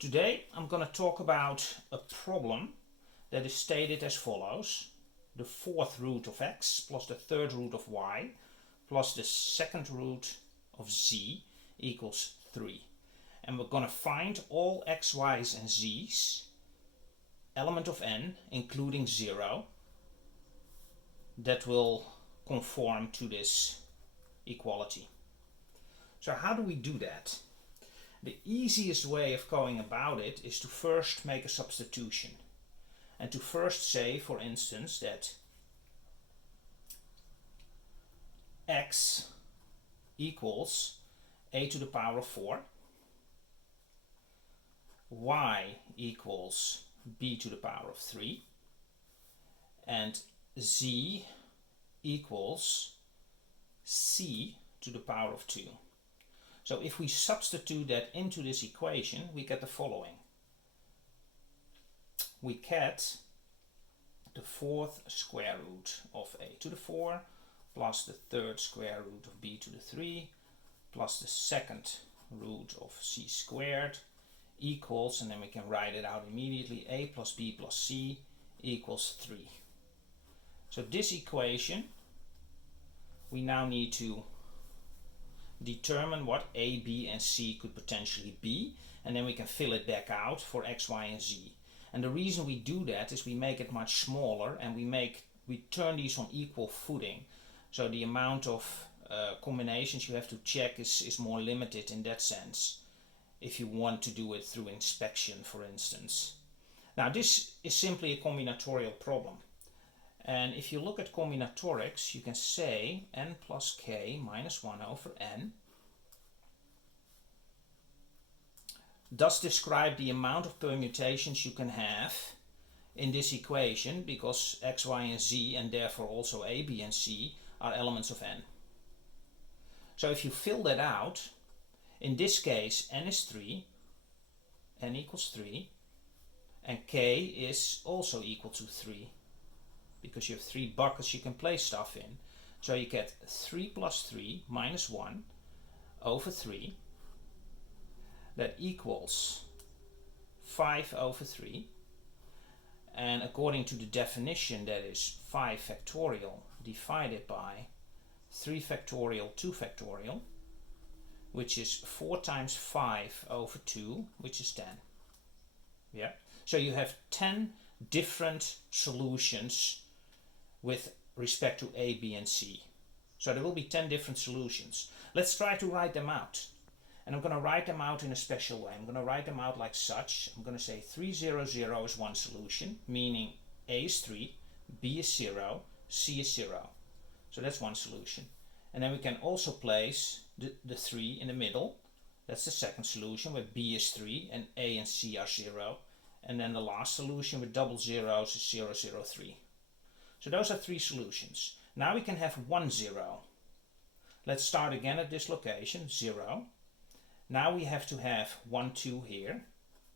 Today I'm going to talk about a problem that is stated as follows. The fourth root of x plus the third root of y plus the second root of z equals 3. And we're going to find all x, y's and z's, element of n, including 0, that will conform to this equality. So how do we do that? The easiest way of going about it is to first make a substitution. And to first say, for instance, that x equals a to the power of 4, y equals b to the power of 3, and z equals c to the power of 2. So if we substitute that into this equation, we get the following. We get the fourth square root of a to the 4 plus the third square root of b to the 3 plus the second root of c squared equals, and then we can write it out immediately, a plus b plus c equals 3. So this equation, we now need to determine what a, b and c could potentially be, and then we can fill it back out for x, y and z. And the reason we do that is we make it much smaller and we turn these on equal footing. So the amount of combinations you have to check is more limited in that sense, if you want to do it through inspection, for instance. Now this is simply a combinatorial problem. And if you look at combinatorics, you can say n plus k minus 1 over n does describe the amount of permutations you can have in this equation, because x, y and z, and therefore also a, b and c, are elements of n. So if you fill that out, in this case n is 3, n equals 3, and k is also equal to 3. Because you have 3 buckets you can place stuff in. So you get 3 plus 3 minus 1 over 3. That equals 5 over 3. And according to the definition, that is 5 factorial divided by 3 factorial 2 factorial, which is 4 times 5 over 2, which is 10. Yeah. So you have 10 different solutions with respect to a, b and c. So there will be 10 different solutions. Let's try to write them out. And I'm going to write them out in a special way. I'm going to write them out like such. I'm going to say 3, 0, 0 is one solution, meaning a is 3, b is 0, c is 0. So that's one solution. And then we can also place the 3 in the middle. That's the second solution, where b is 3 and a and c are 0. And then the last solution with double zeros is 0, 0, 3. So those are 3 solutions. Now we can have 1, 0. Let's start again at this location, 0. Now we have to have 1, 2 here,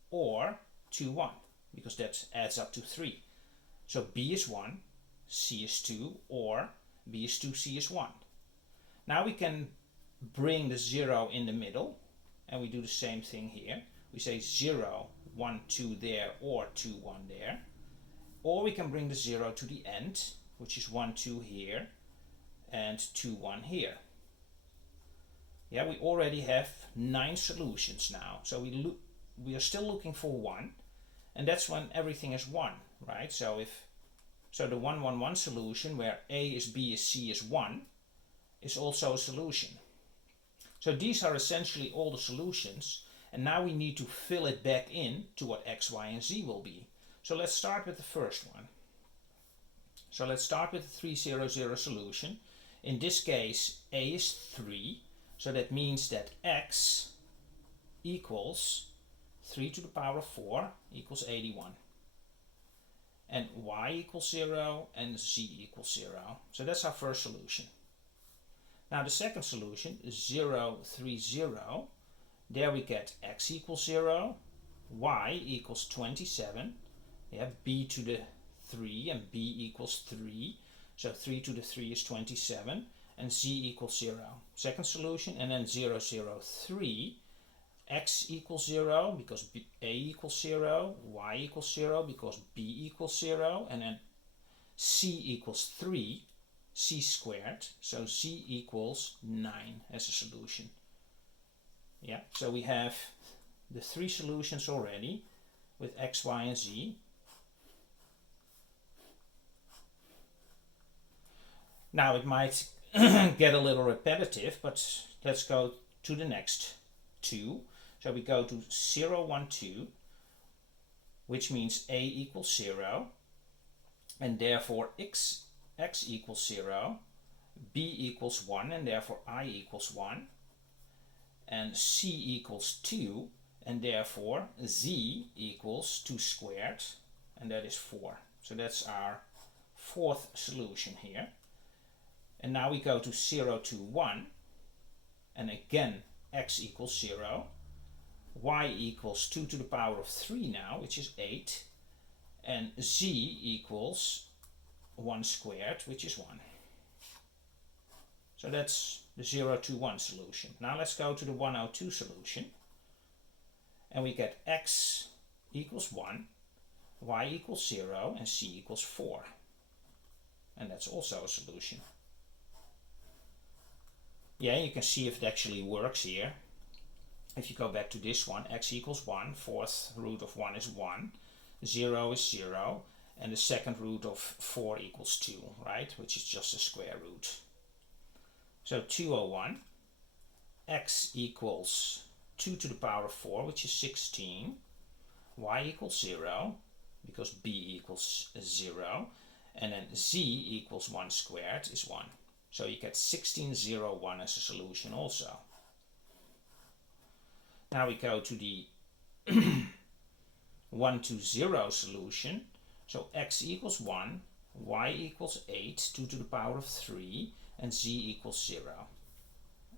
or 2, 1, because that adds up to 3. So b is 1, c is 2, or b is 2, c is 1. Now we can bring the 0 in the middle, and we do the same thing here. We say 0, 1, 2 there, or 2, 1 there. Or we can bring the 0 to the end, which is 1, 2 here, and 2, 1 here. Yeah, we already have 9 solutions now. So we are still looking for 1, and that's when everything is 1, right? So the 1, 1, 1 solution, where a is b is c is 1, is also a solution. So these are essentially all the solutions, and now we need to fill it back in to what x, y and z will be. So let's start with the first one. So let's start with the 3, 0, 0 solution. In this case, a is 3. So that means that x equals 3 to the power of 4 equals 81. And y equals 0 and z equals 0. So that's our first solution. Now the second solution is 0, 3, 0. There we get x equals 0, y equals 27. We have b to the 3 and b equals 3. So 3 to the 3 is 27. And z equals 0. Second solution, and then 0, 0, 3. x equals 0 because a equals 0, y equals 0 because b equals 0, and then c equals 3, c squared, so z equals 9 as a solution. Yeah, so we have the 3 solutions already with x, y, and z. Now it might get a little repetitive, but let's go to the next 2. So we go to 0, 1, 2, which means a equals 0, and therefore x equals 0, b equals 1, and therefore I equals 1, and c equals 2, and therefore z equals 2 squared, and that is 4. So that's our 4th solution here. And now we go to 0, 2, 1, and again x equals 0, y equals 2 to the power of 3 now, which is 8, and z equals 1 squared, which is 1. So that's the 0, 2, 1 solution. Now let's go to the 102 solution, and we get x equals 1, y equals 0, and c equals 4. And that's also a solution. Yeah, you can see if it actually works here. If you go back to this one, x equals 1, 4th root of 1 is 1, 0 is 0, and the 2nd root of 4 equals 2, right? Which is just a square root. So 201, x equals 2 to the power of 4, which is 16, y equals 0, because b equals 0, and then z equals 1 squared is 1. So you get 1601 as a solution also. Now we go to the 120 solution. So x equals 1, y equals 8, 2 to the power of 3, and z equals 0.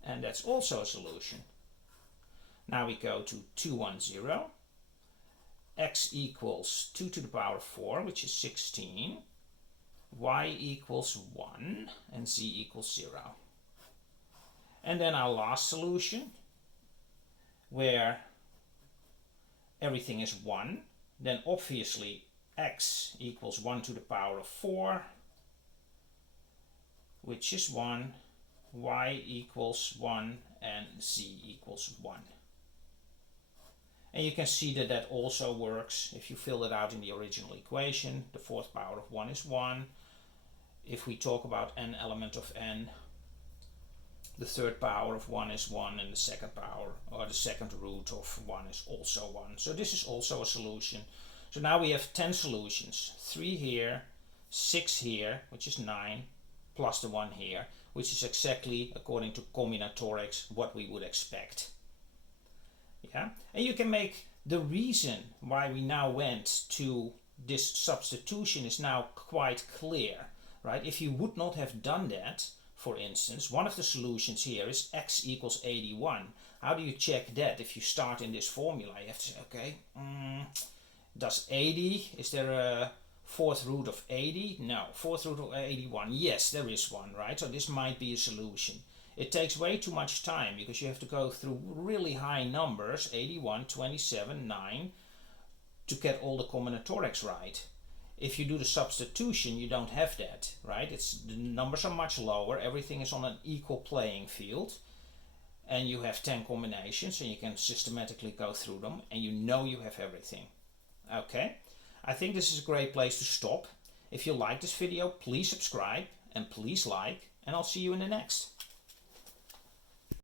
And that's also a solution. Now we go to 210. X equals 2 to the power of 4, which is 16. Y equals 1, and z equals 0. And then our last solution, where everything is 1, then obviously x equals 1 to the power of 4, which is 1, y equals 1, and z equals 1. And you can see that that also works if you fill it out in the original equation. The 4th power of 1 is 1. If we talk about n element of n, the 3rd power of 1 is 1, and the 2nd power, or the 2nd root of 1 is also 1. So this is also a solution. So now we have 10 solutions. 3 here, 6 here, which is 9, plus the 1 here, which is exactly, according to combinatorics, what we would expect. Yeah, and you can make the reason why we now went to this substitution is now quite clear, right? If you would not have done that, for instance, one of the solutions here is x equals 81. How do you check that? If you start in this formula, you have to say, okay, does 80, is there a 4th root of 80? No. 4th root of 81, yes, there is one, right? So this might be a solution. It takes way too much time because you have to go through really high numbers, 81, 27, 9, to get all the combinatorics right. If you do the substitution, you don't have that, right? The numbers are much lower, everything is on an equal playing field, and you have 10 combinations, and you can systematically go through them, and you know you have everything. Okay, I think this is a great place to stop. If you like this video, please subscribe, and please like, and I'll see you in the next.